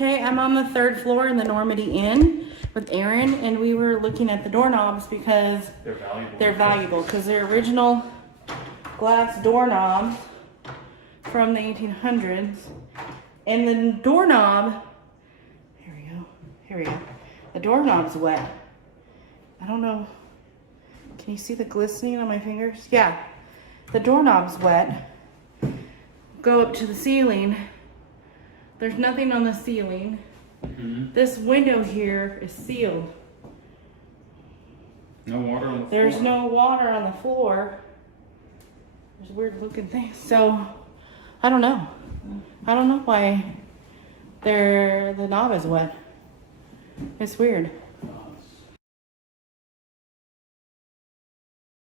Okay, I'm on the 3rd floor in the Normandy Inn with Aaron, and we were looking at the doorknobs because they're valuable because they're original glass doorknobs from the 1800s. And the doorknob, here we go. The doorknob's wet. I don't know. Can you see the glistening on my fingers? Yeah, the doorknob's wet. Go up to the ceiling. There's nothing on the ceiling. Mm-hmm. This window here is sealed. No water on the floor. There's no water on the floor. There's weird looking things. So, I don't know. I don't know why the knob is wet. It's weird.